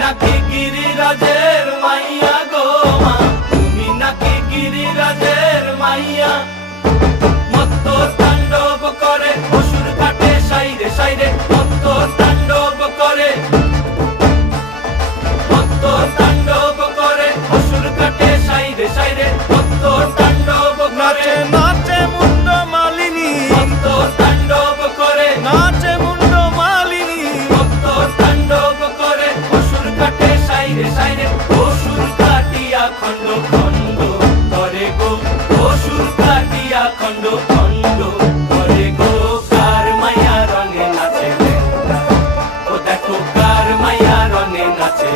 নাকি গিরিরাজের মাইয়া গো মা, তুমি নাকি গিরিরাজের মাইয়া। মত্ত তাণ্ডব করে অসুর কাটে সাইরে সাইরে, মত্ত তাণ্ডব করে, মত্ত তাণ্ডব করে অসুর কাটে সাইরে সাইরে, মত্ত তাণ্ডব করে। নাচে মুন্ড মালিনী, মত্ত তাণ্ডব করে, নাচে মুন্ড মালিনী, মত্ত তাণ্ডব করে অসুর কাটে সাইরে সাইরে, অসুর কাটিয়া খণ্ড খণ্ড করে গো, অসুর কাটিয়া খণ্ড খণ্ড করে গো। কার মায়া রঙে নাচে লেঙ্গা, ও দেখো কার মায়া রঙে নাচে।